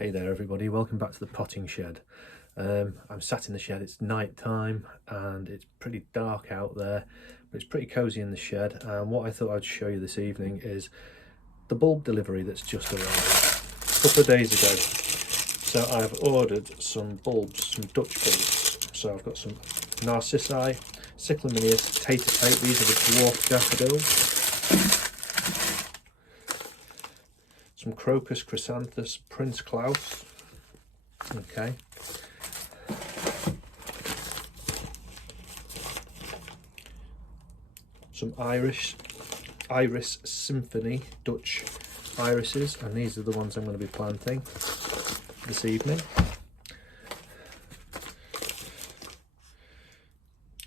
Hey there everybody, welcome back to the potting shed. I'm sat in the shed, it's night time and it's pretty dark out there, but it's pretty cozy in the shed. And what I thought I'd show you this evening is the bulb delivery that's just arrived a couple of days ago. So I've ordered some bulbs, some Dutch bulbs. So I've got some Narcissi, Cyclaminius, Tater Tape, these are the dwarf daffodils. Some Crocus Chrysanthus Prince Claus, okay. Some Iris Symphony Dutch irises, and these are the ones I'm going to be planting this evening.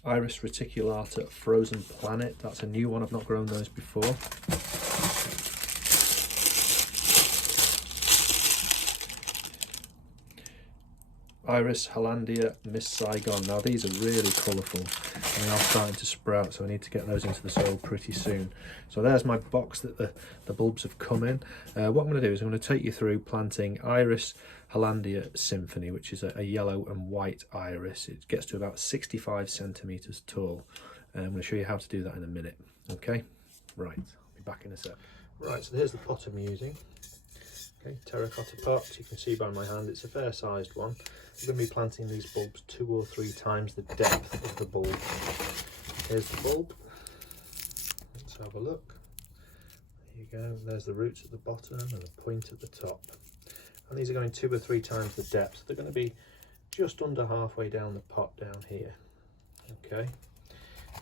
Iris reticulata Frozen Planet, that's a new one, I've not grown those before. Iris Hollandia Miss Saigon. Now these are really colourful and they are starting to sprout, so I need to get those into the soil pretty soon. So there's my box that the bulbs have come in. What I'm going to do is I'm going to take you through planting Iris Hollandia Symphony, which is a yellow and white iris. It gets to about 65 centimetres tall. I'm going to show you how to do that in a minute. Okay, right, I'll be back in a sec. Right, so here's the pot I'm using. Okay, terracotta pot, you can see by my hand it's a fair sized one. I'm going to be planting these bulbs 2 or 3 times the depth of the bulb. Here's the bulb, let's have a look. There you go, there's the roots at the bottom and the point at the top. And these are going 2 or 3 times the depth, so they're going to be just under halfway down the pot down here. Okay,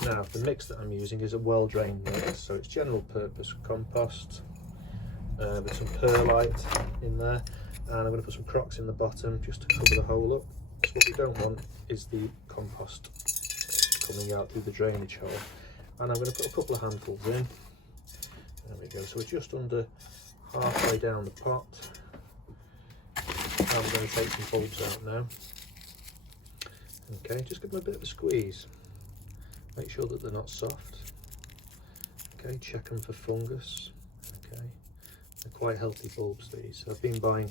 now the mix that I'm using is a well drained mix, so it's general purpose compost. With some perlite in there, and I'm going to put some crocks in the bottom just to cover the hole up. So what we don't want is the compost coming out through the drainage hole. And I'm going to put a couple of handfuls in. There we go, so we're just under halfway down the pot. And I'm going to take some bulbs out now. Okay, just give them a bit of a squeeze. Make sure that they're not soft. Okay, check them for fungus. Okay. They're quite healthy bulbs, these. I've been buying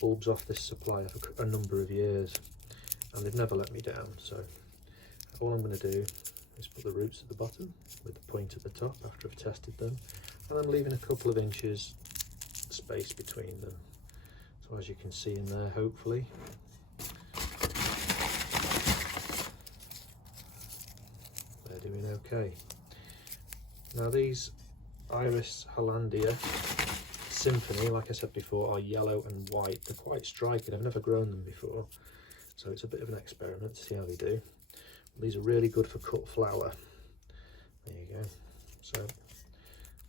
bulbs off this supplier for a number of years and they've never let me down. So all I'm going to do is put the roots at the bottom with the point at the top after I've tested them, and I'm leaving a couple of inches space between them. So as you can see in there, hopefully. They're doing okay. Now these Iris Hollandia Symphony, like I said before, are yellow and white. They're quite striking. I've never grown them before, so it's a bit of an experiment to see how they do. These are really good for cut flower. There you go. So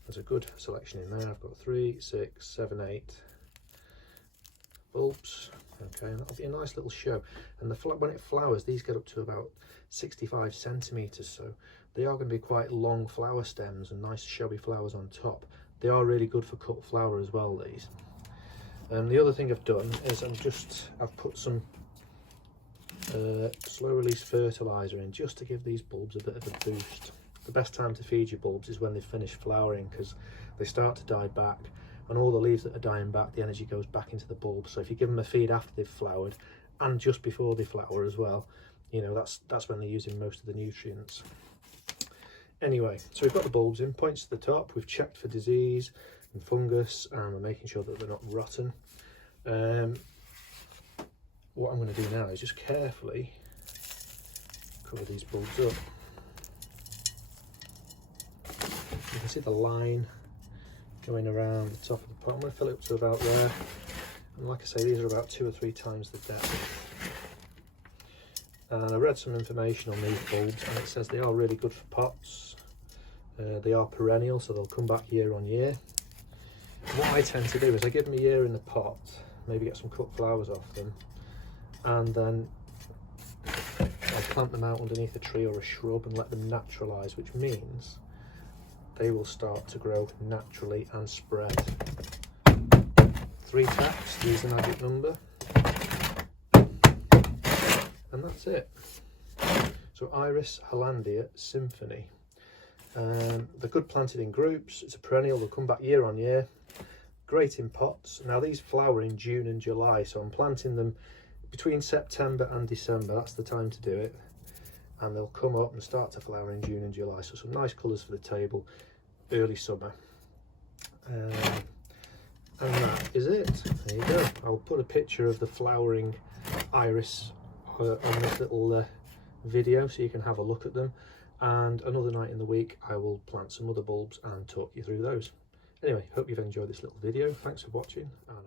there's a good selection in there. I've got 3, 6, 7, 8 bulbs. Okay, and that'll be a nice little show. And when it flowers, these get up to about 65 centimetres, so they are going to be quite long flower stems and nice showy flowers on top. They are really good for cut flower as well, these. The other thing I've done is I've put some slow release fertiliser in just to give these bulbs a bit of a boost. The best time to feed your bulbs is when they've finished flowering, because they start to die back, and all the leaves that are dying back, the energy goes back into the bulb. So if you give them a feed after they've flowered and just before they flower as well, you know, that's when they're using most of the nutrients. Anyway, so we've got the bulbs in, points to the top, we've checked for disease and fungus, and we're making sure that they're not rotten. What I'm going to do now is just carefully cover these bulbs up. You can see the line going around the top of the pot. I'm going to fill it up to about there, and like I say, these are about 2 or 3 times the depth. And I read some information on these bulbs, and it says they are really good for pots. They are perennial, so they'll come back year on year. What I tend to do is I give them a year in the pot, maybe get some cut flowers off them, and then I plant them out underneath a tree or a shrub and let them naturalise, which means they will start to grow naturally and spread. 3 taps, use the magic number. And that's it. So Iris Hollandia Symphony. They're good planted in groups. It's a perennial, they'll come back year on year. great in pots. Now these flower in June and July, so I'm planting them between September and December. That's the time to do it, and they'll come up and start to flower in June and July. So some nice colours for the table early summer. And that is it. There you go. I'll put a picture of the flowering iris on this little video so you can have a look at them, and another night in the week I will plant some other bulbs and talk you through those. Anyway, hope you've enjoyed this little video. Thanks for watching, and